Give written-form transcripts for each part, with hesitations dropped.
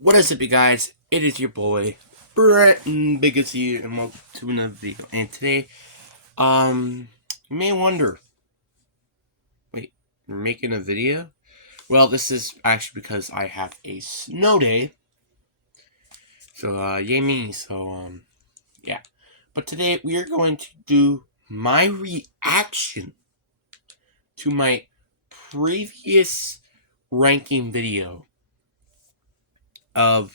What is up, you guys? It is your boy, Bretton Biggest here, and welcome to another video. And today, you may wonder, wait, we're making a video? Well, this is actually because I have a snow day. So, yay me. So, yeah. But today, we are going to do my reaction to my previous ranking video of,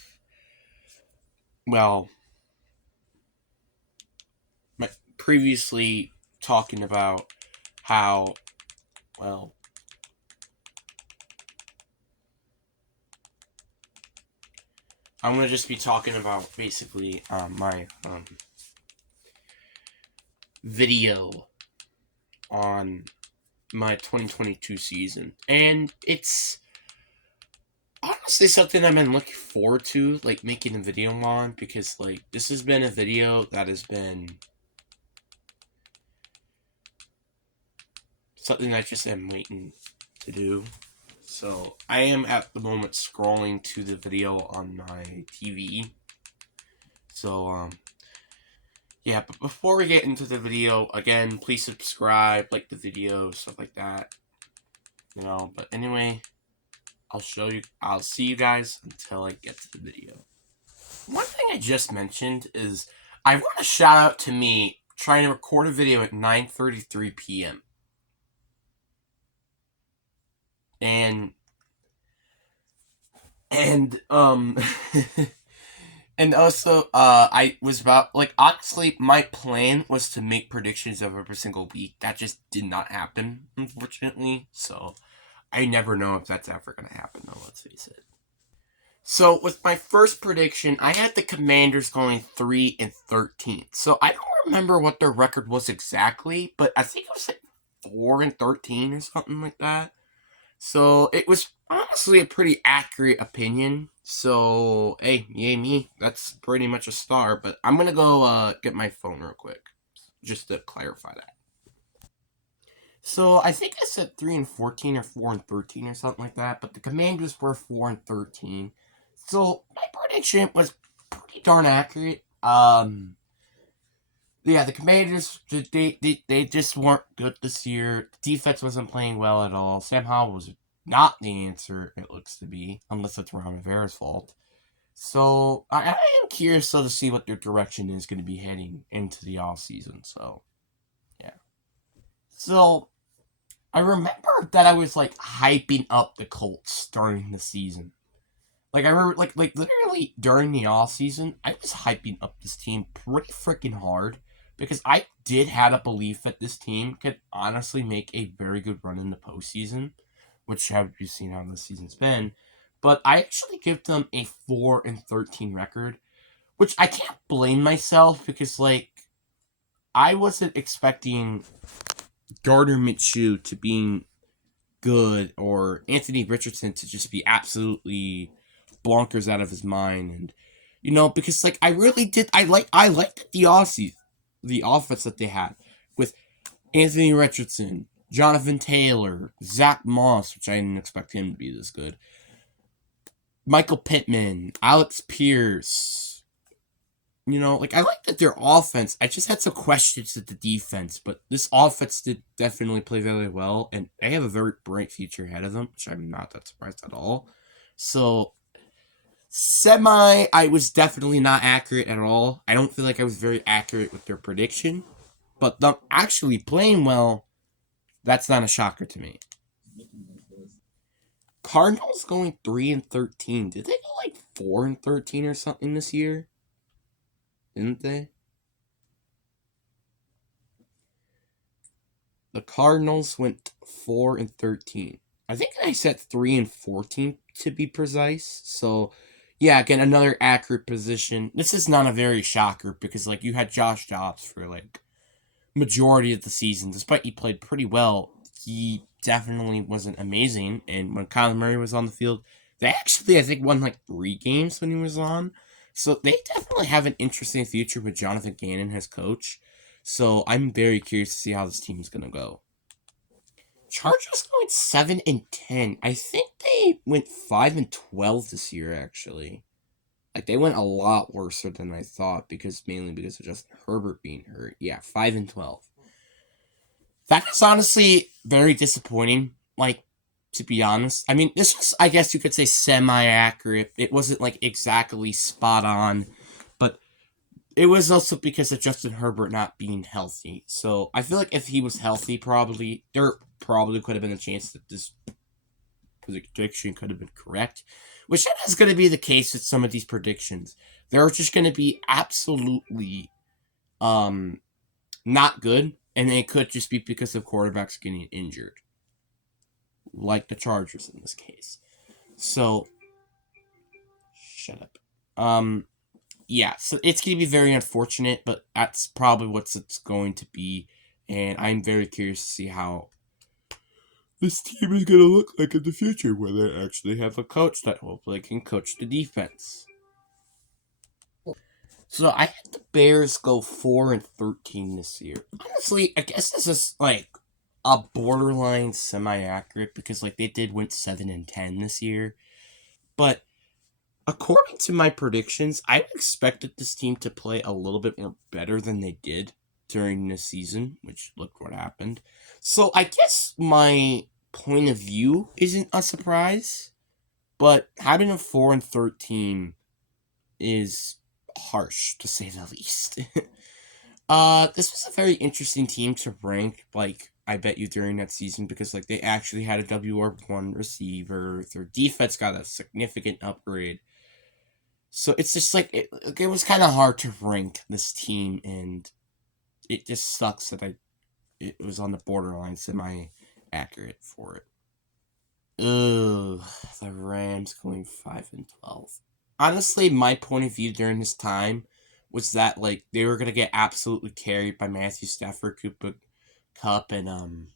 well, previously talking about how, well, I'm going to just be talking about basically my video on my 2022 season. And it's honestly something I've been looking forward to, like, making a video on, because, like, this has been a video that has been something I just am waiting to do. So, I am at the moment scrolling to the video on my TV. So, yeah, but before we get into the video, again, please subscribe, like the video, stuff like that. But anyway, I'll see you guys until I get to the video. One thing I just mentioned is I want a shout out to me trying to record a video at 9:33 p.m. And and also, I was about, like, honestly, my plan was to make predictions of every single week. That just did not happen, unfortunately. So, I never know if that's ever going to happen, though, let's face it. So, with my first prediction, I had the Commanders going 3-13. So, I don't remember what their record was exactly, but I think it was like 4-13 or something like that. So, it was honestly a pretty accurate opinion. So, hey, yay me. That's pretty much a star. But I'm going to go get my phone real quick, just to clarify that. So, I think I said 3-14 or 4-13 or something like that. But the Commanders were 4-13. So, my prediction was pretty darn accurate. Yeah, the Commanders, they just weren't good this year. The defense wasn't playing well at all. Sam Howell was not the answer, it looks to be, unless it's Ron Rivera's fault. So, I am curious, to see what their direction is going to be heading into the offseason. So, yeah. So, I remember that I was, like, hyping up the Colts during the season. Like, I remember, like literally during the off season, I was hyping up this team pretty freaking hard because I did have a belief that this team could honestly make a very good run in the postseason, which have you seen how this season's been. But I actually give them a 4-13 record, which I can't blame myself because, like, I wasn't expecting Gardner Minshew to being good or Anthony Richardson to just be absolutely bonkers out of his mind. And because, like, I really did, I liked the offseason, the offense that they had with Anthony Richardson, Jonathan Taylor, Zach Moss, which I didn't expect him to be this good, Michael Pittman, Alex Pierce. Like, I liked that their offense. I just had some questions at the defense, but this offense did definitely play very well, and they have a very bright future ahead of them, which I'm not that surprised at all. So, I was definitely not accurate at all. I don't feel like I was very accurate with their prediction, but them actually playing well, that's not a shocker to me. Cardinals going 3-13. Did they go like 4-13 or something this year? Didn't they? The Cardinals went 4-13. I think I said 3-14 to be precise. So, yeah, again, another accurate position. This is not a very shocker because, like, you had Josh Dobbs for, like, majority of the season. Despite he played pretty well, he definitely wasn't amazing. And when Kyler Murray was on the field, they actually, I think, won, like, 3 games when he was on. So they definitely have an interesting future with Jonathan Gannon as coach. So I'm very curious to see how this team is going to go. Chargers going 7-10. I think they went 5-12 this year, actually. Like, they went a lot worse than I thought, mainly because of Justin Herbert being hurt. Yeah, 5-12. That is honestly very disappointing. Like, to be honest, I mean, this was, I guess you could say, semi-accurate. It wasn't like exactly spot on, but it was also because of Justin Herbert not being healthy. So I feel like if he was healthy, there probably could have been a chance that this prediction could have been correct, which is going to be the case with some of these predictions. They're just going to be absolutely not good, and it could just be because of quarterbacks getting injured, like the Chargers in this case. So, shut up. Yeah, so it's going to be very unfortunate, but that's probably what it's going to be, and I'm very curious to see how this team is going to look like in the future, where they actually have a coach that hopefully can coach the defense. So I had the Bears go 4-13 this year. Honestly, I guess this is like a borderline semi-accurate because like they did win 7-10 this year. But according to my predictions, I expected this team to play a little bit more better than they did during the season, which look what happened. So I guess my point of view isn't a surprise, but having a 4-13 is harsh to say the least. This was a very interesting team to rank, like, I bet you during that season, because like they actually had a WR1 receiver. Their defense got a significant upgrade. So it's just like it was kind of hard to rank this team, and it just sucks that it was on the borderline semi accurate for it. Ugh, the Rams going 5-12. Honestly, my point of view during this time was that like they were gonna get absolutely carried by Matthew Stafford, Cooper Kupp, and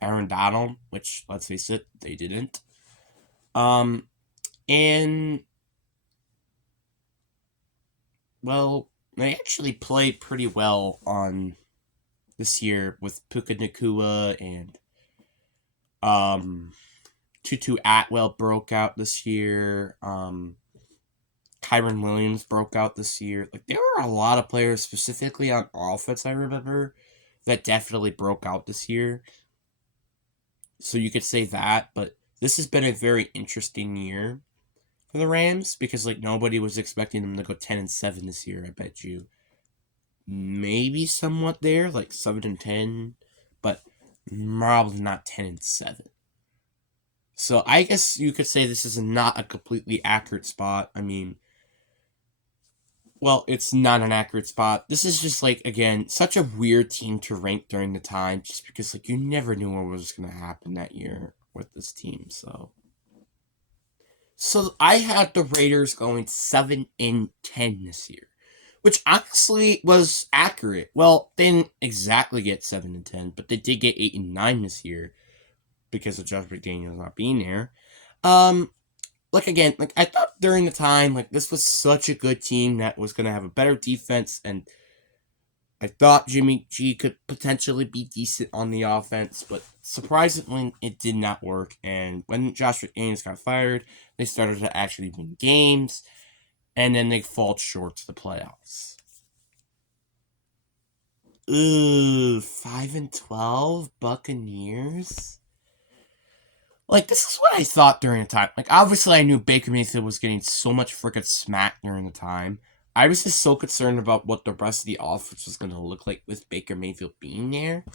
Aaron Donald, which let's face it, they didn't. And well, they actually played pretty well on this year with Puka Nacua and Tutu Atwell broke out this year. Kyren Williams broke out this year. Like there were a lot of players specifically on offense, I remember, that definitely broke out this year. So you could say that, but this has been a very interesting year for the Rams because like nobody was expecting them to go 10-7 this year, I bet you. Maybe somewhat there, like 7-10, but probably not 10-7. So I guess you could say this is not a completely accurate spot. I mean, well, it's not an accurate spot. This is just like again such a weird team to rank during the time, just because like you never knew what was going to happen that year with this team. So I had the Raiders going 7-10 this year, which honestly was accurate. Well, they didn't exactly get 7-10, but they did get 8-9 this year because of Josh McDaniels not being there. Like again, like I thought during the time, like this was such a good team that was gonna have a better defense, and I thought Jimmy G could potentially be decent on the offense, but surprisingly, it did not work. And when Josh McDaniels got fired, they started to actually win games, and then they fall short to the playoffs. Ooh, 5-12 Buccaneers. Like, this is what I thought during the time. Like, obviously, I knew Baker Mayfield was getting so much freaking smack during the time. I was just so concerned about what the rest of the offense was going to look like with Baker Mayfield being there.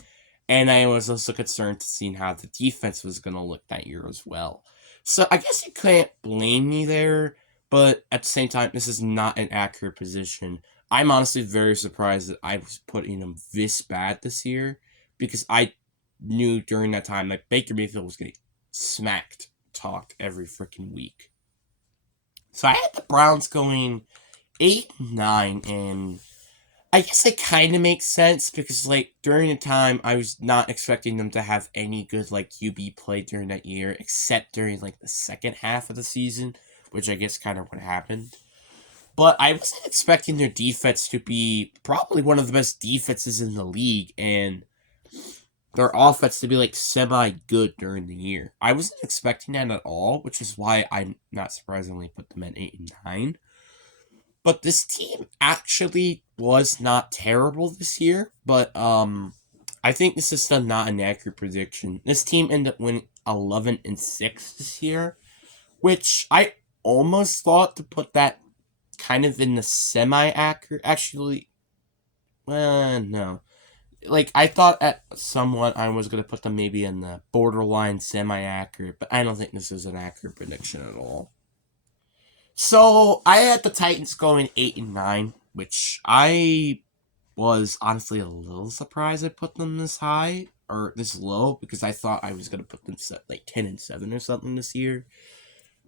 And I was also concerned to seeing how the defense was going to look that year as well. So, I guess you can't blame me there. But at the same time, this is not an accurate position. I'm honestly very surprised that I was putting them this bad this year. Because I knew during that time that Baker Mayfield was getting smacked talked every freaking week. So I had the Browns going 8-9, and I guess it kind of makes sense because like during the time I was not expecting them to have any good like QB play during that year, except during like the second half of the season, which I guess kind of what happened. But I wasn't expecting their defense to be probably one of the best defenses in the league, and their offense to be like semi-good during the year. I wasn't expecting that at all, which is why I not surprisingly put them at 8-9. But this team actually was not terrible this year. But I think this is still not an accurate prediction. This team ended up winning 11-6 this year, which I almost thought to put that kind of in the semi-accurate. Actually, no. Like, I thought at somewhat I was going to put them maybe in the borderline semi-accurate, but I don't think this is an accurate prediction at all. So, I had the Titans going 8-9, which I was honestly a little surprised I put them this high, or this low, because I thought I was going to put them like 10-7 or something this year.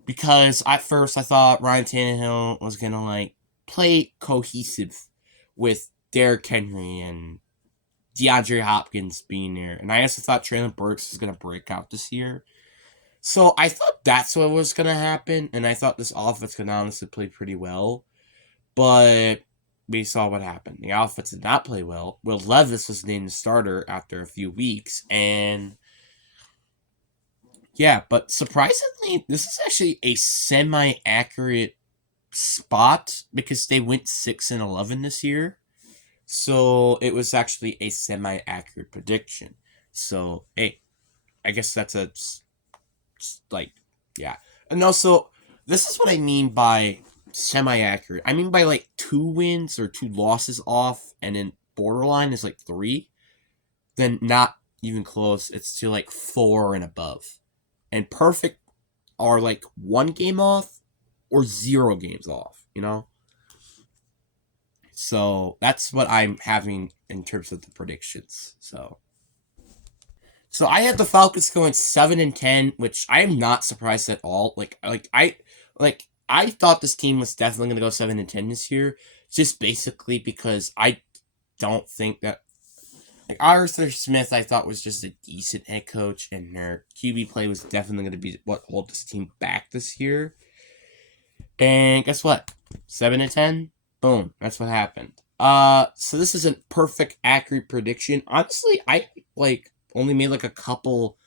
Because at first I thought Ryan Tannehill was going to, like, play cohesive with Derrick Henry and DeAndre Hopkins being there. And I also thought Traylon Burks was going to break out this year. So I thought that's what was going to happen. And I thought this offense could honestly play pretty well. But we saw what happened. The offense did not play well. Will Levis was named the starter after a few weeks. And yeah, but surprisingly, this is actually a semi-accurate spot because they went 6-11 this year. So it was actually a semi-accurate prediction. So, hey, I guess that's like, yeah. And also, this is what I mean by semi-accurate. I mean by, like, 2 wins or 2 losses off, and then borderline is, like, 3. Then not even close. It's to, like, 4 and above. And perfect are, like, 1 game off or 0 games off, you know? So that's what I'm having in terms of the predictions. So I had the Falcons going 7-10, which I am not surprised at all. I thought this team was definitely gonna go 7-10 this year, just basically because I don't think that, like, Arthur Smith I thought was just a decent head coach, and their QB play was definitely gonna be what hold this team back this year. And guess what? 7-10. Boom. That's what happened. So this is a perfect, accurate prediction. Honestly, I, like, only made, like, a couple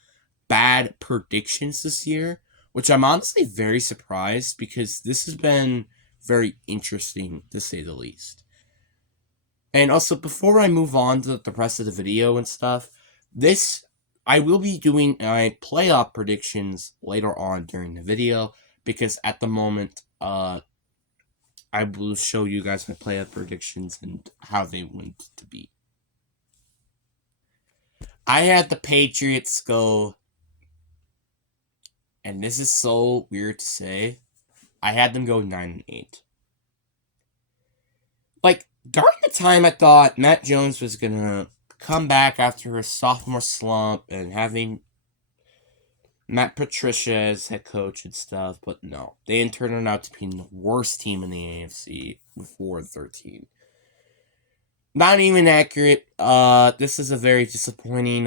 bad predictions this year, which I'm honestly very surprised because this has been very interesting, to say the least. And also, before I move on to the rest of the video and stuff, I will be doing my playoff predictions later on during the video, because at the moment, I will show you guys my playoff predictions and how they went to be. I had the Patriots go, and this is so weird to say, I had them go 9-8. Like, during the time I thought Matt Jones was gonna come back after his sophomore slump and having Matt Patricia as head coach and stuff, but no. They turned out to be the worst team in the AFC with 4-13. Not even accurate. This is a very disappointing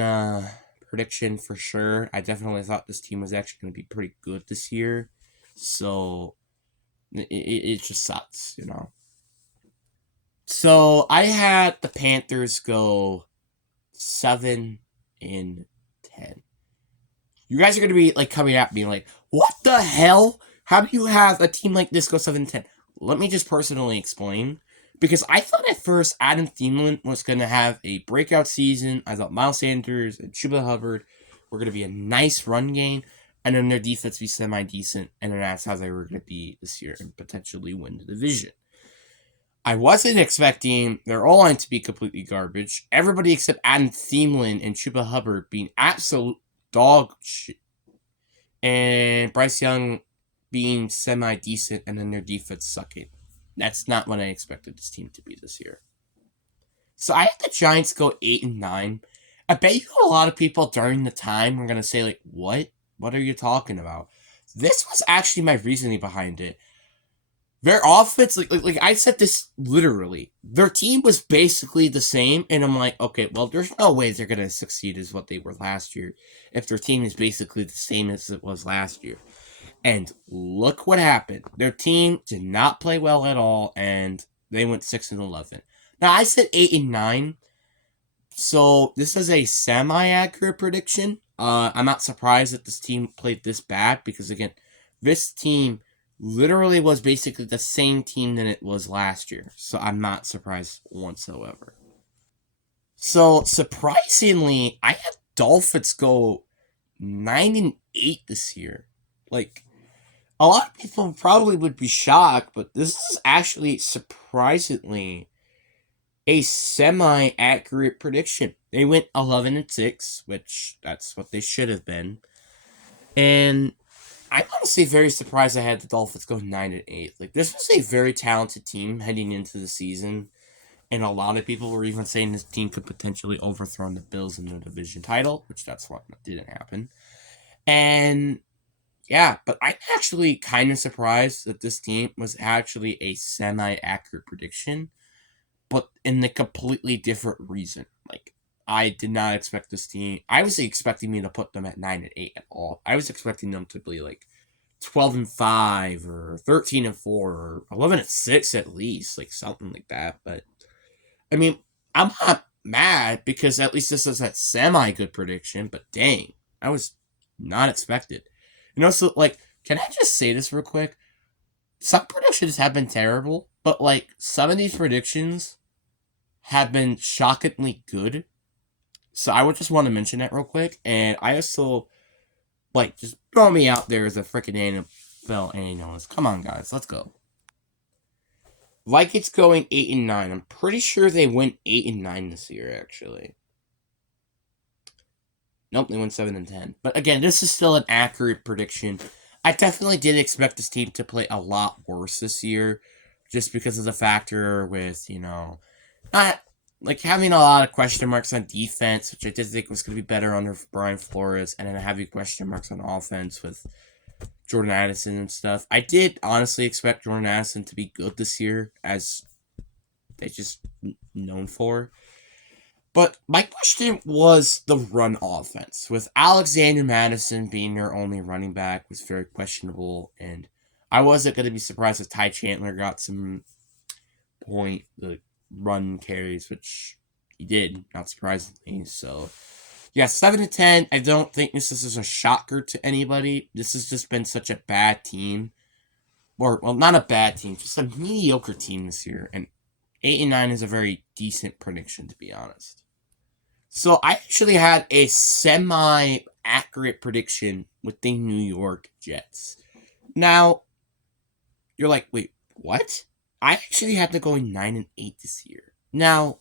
prediction for sure. I definitely thought this team was actually going to be pretty good this year. So it just sucks, you know. So I had the Panthers go 7-10. You guys are going to be, like, coming at me like, what the hell? How do you have a team like this go 7-10? Let me just personally explain. Because I thought at first Adam Thielen was going to have a breakout season. I thought Miles Sanders and Chuba Hubbard were going to be a nice run game. And then their defense be semi-decent. And then that's how they were going to be this year and potentially win the division. I wasn't expecting their O-line to be completely garbage. Everybody except Adam Thielen and Chuba Hubbard being absolute dog shit. And Bryce Young being semi-decent and then their defense sucking. That's not what I expected this team to be this year. So I had the Giants go 8-9. I bet you a lot of people during the time were going to say, like, what? What are you talking about? This was actually my reasoning behind it. Their offense, like I said this literally, their team was basically the same, and I'm like, okay, well, there's no way they're going to succeed as what they were last year if their team is basically the same as it was last year. And look what happened. Their team did not play well at all, and they went 6-11. Now, I said 8-9, so this is a semi-accurate prediction. I'm not surprised that this team played this bad, because, again, this team literally was basically the same team than it was last year. So I'm not surprised whatsoever. So surprisingly, I had Dolphins go 9-8 this year. Like, a lot of people probably would be shocked, but this is actually surprisingly a semi-accurate prediction. They went 11-6, which that's what they should have been. And I'm honestly very surprised I had the Dolphins go 9-8. Like, this was a very talented team heading into the season, and a lot of people were even saying this team could potentially overthrow the Bills in the division title, which that's what didn't happen. And yeah, but I'm actually kind of surprised that this team was actually a semi-accurate prediction, but in a completely different reason. Like, I did not expect this team. I was expecting me to put them at 9-8 at all. I was expecting them to be like 12-5 or 13-4 or 11-6 at least, like something like that. But I mean, I'm not mad because at least this is a semi good prediction. But dang, I was not expected. So like, can I just say this real quick? Some predictions have been terrible, but like some of these predictions have been shockingly good. So I would just want to mention that real quick. And I also, like, just throw me out there as a freaking NFL analyst. Come on, guys, let's go. Like, it's going 8-9. I'm pretty sure they went 8-9 this year, actually. Nope, they went 7-10. But again, this is still an accurate prediction. I definitely did expect this team to play a lot worse this year, just because of the factor with, not like having a lot of question marks on defense, which I did think was going to be better under Brian Flores, and then having question marks on offense with Jordan Addison and stuff. I did honestly expect Jordan Addison to be good this year, as they just known for. But my question was the run offense. With Alexander Mattison being their only running back was very questionable, and I wasn't going to be surprised if Ty Chandler got some run carries, which he did, not surprisingly. So, yeah, 7-10. I don't think this is a shocker to anybody. This has just been such a bad team. Or, well, not a bad team, just a mediocre team this year. And 8-9 is a very decent prediction, to be honest. So I actually had a semi-accurate prediction with the New York Jets. Now, you're like, wait, what? I actually had to go 9-8 this year. Now,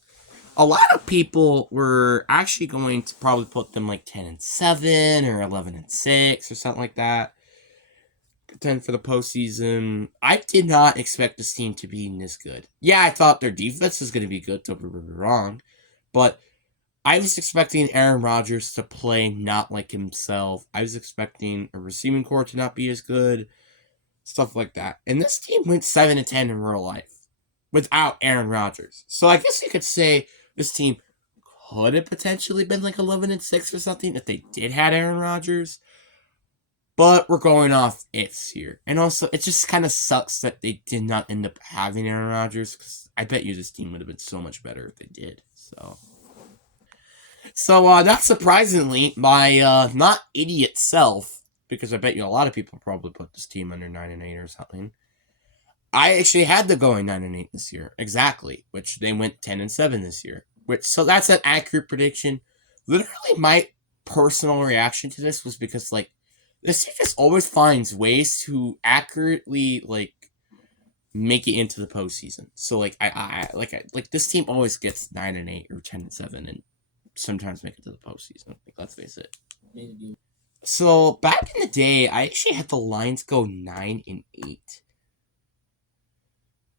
a lot of people were actually going to probably put them like 10-7 or 11-6 or something like that. Contend for the postseason. I did not expect this team to be this good. Yeah, I thought their defense was going to be good, don't be wrong, but I was expecting Aaron Rodgers to play not like himself. I was expecting a receiving core to not be as good, stuff like that. And this team went 7-10 in real life without Aaron Rodgers. So I guess you could say this team could have potentially been like 11-6 or something if they did have Aaron Rodgers. But we're going off ifs here. And also, it just kind of sucks that they did not end up having Aaron Rodgers, because I bet you this team would have been so much better if they did. So, not surprisingly, my not idiot self, because I bet you a lot of people probably put this team under 9-8 or something, I actually had to go in 9-8 this year, exactly, which they went 10-7 this year. So that's an accurate prediction. Literally, my personal reaction to this was because, like, this team just always finds ways to accurately, like, make it into the postseason. So, like, I this team always gets 9-8 or 10-7, and sometimes make it to the postseason. Like, let's face it. So back in the day, I actually had the Lions go 9-8.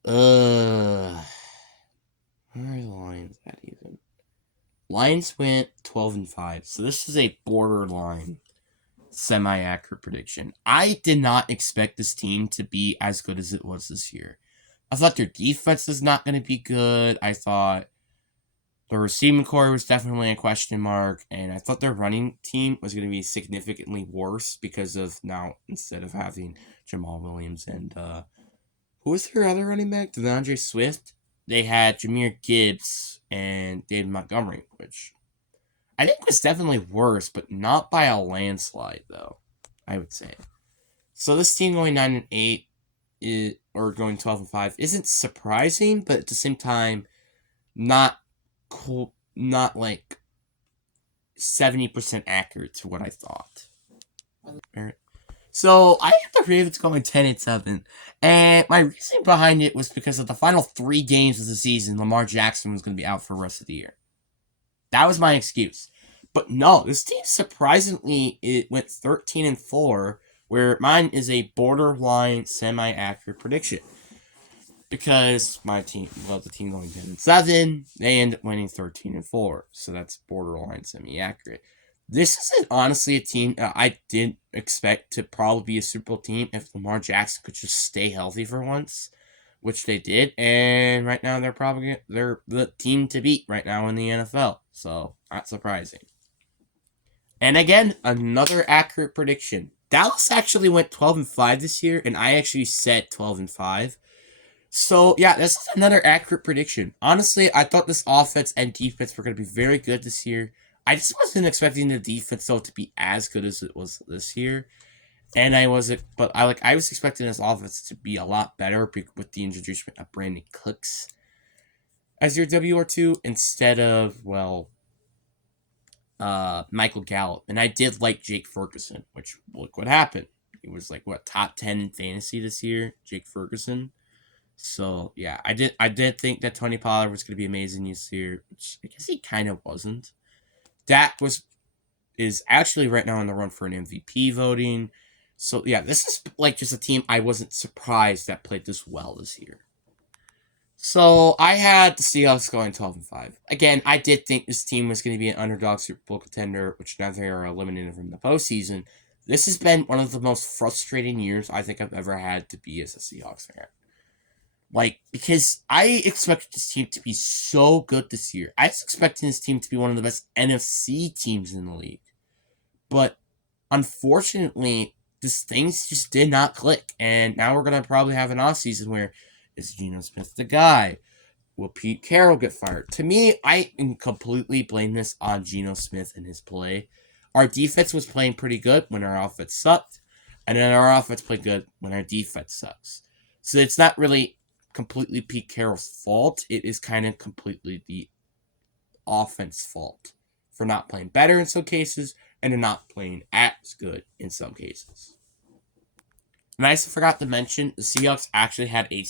Where are the Lions at even? Lions went 12-5. So this is a borderline semi-accurate prediction. I did not expect this team to be as good as it was this year. I thought their defense was not going to be good. I thought the receiving core was definitely a question mark, and I thought their running team was going to be significantly worse because of now, instead of having Jamal Williams and who was their other running back? DeAndre Swift. They had Jahmyr Gibbs and David Montgomery, which I think was definitely worse, but not by a landslide, though, I would say. So this team going 9-8, or going 12-5 isn't surprising, but at the same time, not cool, not like 70% accurate to what I thought. So I had the Ravens going 10-7, and my reasoning behind it was because of the final 3 games of the season, Lamar Jackson was going to be out for the rest of the year. That was my excuse. But no, this team surprisingly it went 13-4, where mine is a borderline semi-accurate prediction. Because my team, well, the team going 10-7, they end up winning 13-4, so that's borderline semi-accurate. This is honestly a team I didn't expect to probably be a Super Bowl team if Lamar Jackson could just stay healthy for once, which they did, and right now they're the team to beat right now in the NFL, so not surprising. And again, another accurate prediction. Dallas actually went 12-5 this year, and I actually said 12-5. So, yeah, this is another accurate prediction. Honestly, I thought this offense and defense were going to be very good this year. I just wasn't expecting the defense, though, to be as good as it was this year. And I was expecting this offense to be a lot better with the introduction of Brandon Cooks as your WR2 instead of, well, Michael Gallup. And I did like Jake Ferguson, which, look what happened. He was top 10 in fantasy this year, Jake Ferguson. So yeah, I did think that Tony Pollard was going to be amazing this year, which I guess he kind of wasn't. Dak is actually right now on the run for an MVP voting. So yeah, this is just a team I wasn't surprised that played this well this year. So I had the Seahawks going 12-5. Again, I did think this team was going to be an underdog Super Bowl contender, which now they are eliminated from the postseason. This has been one of the most frustrating years I think I've ever had to be as a Seahawks fan. Because I expected this team to be so good this year. I was expecting this team to be one of the best NFC teams in the league. But unfortunately, things just did not click. And now we're going to probably have an offseason where is Geno Smith the guy? Will Pete Carroll get fired? To me, I can completely blame this on Geno Smith and his play. Our defense was playing pretty good when our offense sucked. And then our offense played good when our defense sucks. So it's not really completely Pete Carroll's fault. It is kind of completely the offense fault for not playing better in some cases and not playing as good in some cases. And I also forgot to mention, the Seahawks actually had a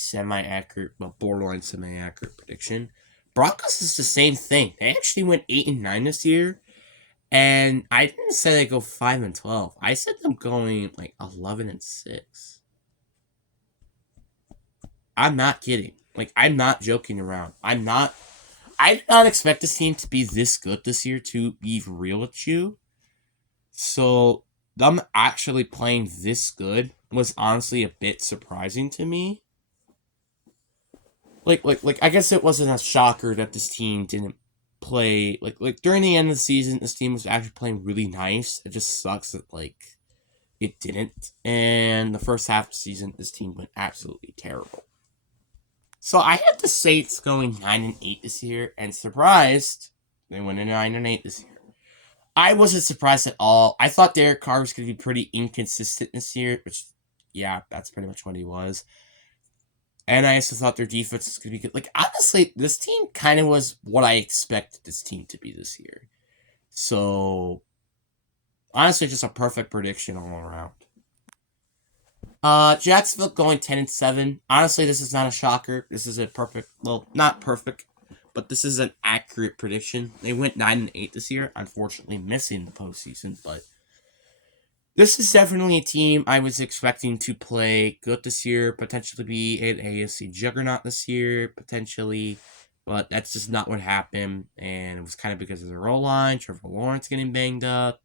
borderline semi-accurate prediction. Broncos is the same thing. They actually went 8-9 this year, and I didn't say they go 5-12. I said them going 11-6. I'm not kidding. I'm not joking around. I did not expect this team to be this good this year, to be real with you. So, them actually playing this good was honestly a bit surprising to me. I guess it wasn't a shocker that this team didn't play, during the end of the season, this team was actually playing really nice. It just sucks that, it didn't. And the first half of the season, this team went absolutely terrible. So I had the Saints going 9-8 this year, and surprised, they went 9-8 this year. I wasn't surprised at all. I thought Derek Carr was going to be pretty inconsistent this year, which, yeah, that's pretty much what he was. And I also thought their defense was going to be good. Honestly, this team kind of was what I expected this team to be this year. So, honestly, just a perfect prediction all around. Jacksonville going 10-7. Honestly, this is not a shocker. This is a perfect, well, not perfect, but this is an accurate prediction. They went 9-8 this year, unfortunately missing the postseason, but this is definitely a team I was expecting to play good this year, potentially be an AFC juggernaut this year, potentially, but that's just not what happened, and it was kind of because of the roll line, Trevor Lawrence getting banged up,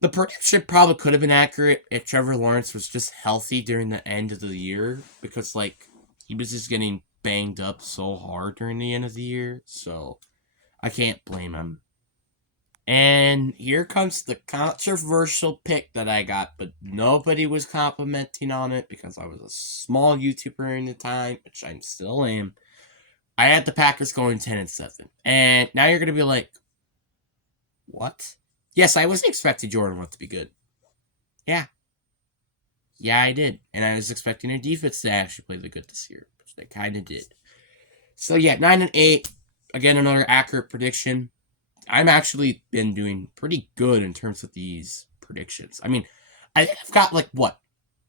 the prediction probably could have been accurate if Trevor Lawrence was just healthy during the end of the year, because, he was just getting banged up so hard during the end of the year, so I can't blame him. And here comes the controversial pick that I got, but nobody was complimenting on it because I was a small YouTuber in the time, which I still am. I had the Packers going 10-7. And now you're going to be like, what? Yes, I wasn't expecting Jordan Love to be good. Yeah. Yeah, I did. And I was expecting their defense to actually play the good this year, which they kind of did. So yeah, 9-8. Again, another accurate prediction. I'm actually been doing pretty good in terms of these predictions. I mean, I've got like what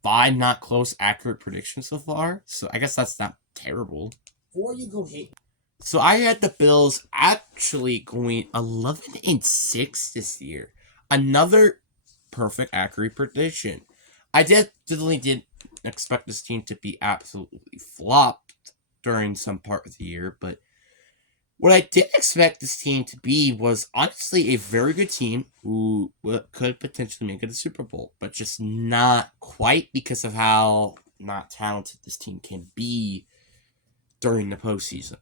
5 not close accurate predictions so far. So I guess that's not terrible. Before you go hate. So I had the Bills actually going 11-6 this year. Another perfect accurate prediction. I definitely didn't expect this team to be absolutely flopped during some part of the year, but what I did expect this team to be was honestly a very good team who could potentially make it a Super Bowl, but just not quite because of how not talented this team can be during the postseason.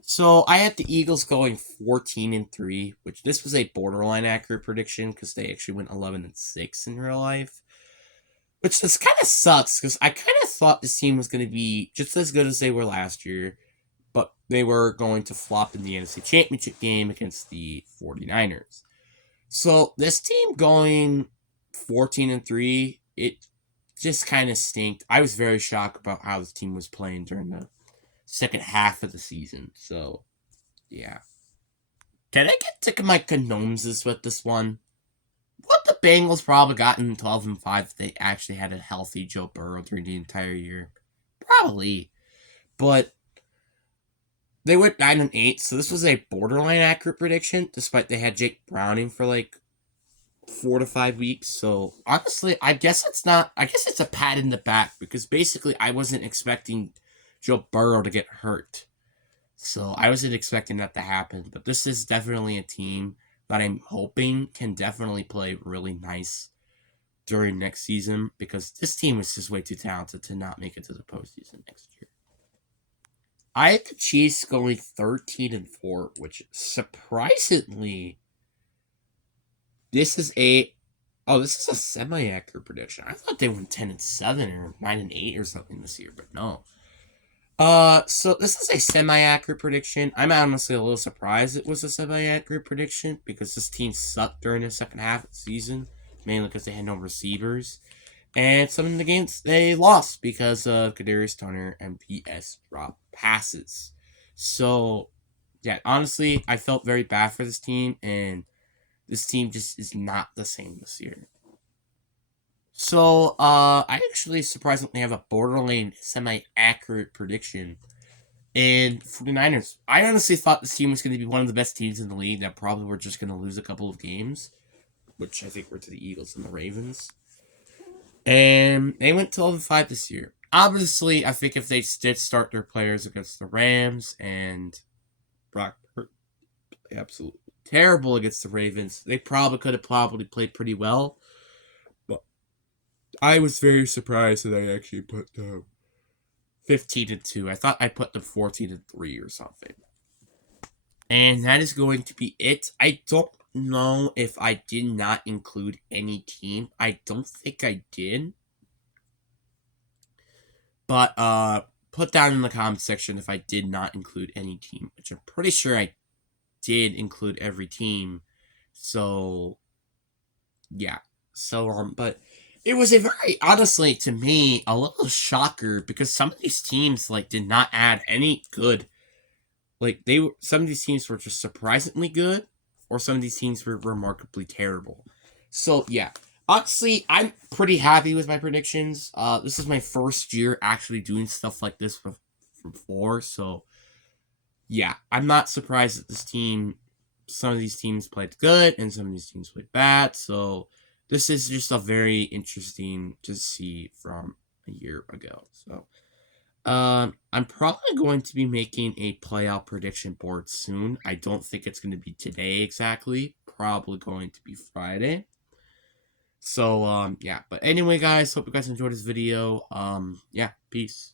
So I had the Eagles going 14-3, which this was a borderline accurate prediction because they actually went 11-6 in real life. Which just kind of sucks because I kind of thought this team was going to be just as good as they were last year, but they were going to flop in the NFC Championship game against the 49ers. So this team going 14-3, it just kind of stinked. I was very shocked about how this team was playing during the second half of the season. So, yeah. Can I get to my condolences with this one? What the Bengals probably gotten 12-5 if they actually had a healthy Joe Burrow during the entire year. Probably. But they went 9-8, so this was a borderline accurate prediction, despite they had Jake Browning for like 4 to 5 weeks. So honestly, I guess it's a pat in the back because basically I wasn't expecting Joe Burrow to get hurt. So I wasn't expecting that to happen. But this is definitely a team that I'm hoping can definitely play really nice during next season because this team is just way too talented to not make it to the postseason next year. I had the Chiefs going 13-4, which surprisingly, this is a semi-accurate prediction. I thought they went 10-7 or 9-8 or something this year, but no. So this is a semi-accurate prediction. I'm honestly a little surprised it was a semi-accurate prediction because this team sucked during the second half of the season, mainly because they had no receivers. And some of the games they lost because of Kadarius Toney and PS drop passes. So, yeah, honestly, I felt very bad for this team, and this team just is not the same this year. So, I actually surprisingly have a borderline semi-accurate prediction in 49ers. I honestly thought this team was going to be one of the best teams in the league that probably were just going to lose a couple of games, which I think were to the Eagles and the Ravens. And they went 12-5 this year. Obviously, I think if they did start their players against the Rams and Brock Purdy, absolutely terrible against the Ravens, they could have played pretty well. But I was very surprised that I actually put them 15-2. I thought I put them 14-3 or something. And that is going to be it. I don't know if I did not include any team. I don't think I did. But put down in the comment section if I did not include any team, which I'm pretty sure I did include every team. So yeah. So but it was a very honestly to me a little shocker because some of these teams like did not add any good. Like some of these teams were just surprisingly good, or some of these teams were remarkably terrible. So yeah, honestly, I'm pretty happy with my predictions. This is my first year actually doing stuff like this before, so yeah, I'm not surprised that some of these teams played good and some of these teams played bad. So this is just a very interesting to see from a year ago. So. I'm probably going to be making a playout prediction board soon. I don't think it's going to be today exactly. Probably going to be Friday. So, yeah. But anyway, guys, hope you guys enjoyed this video. Yeah, peace.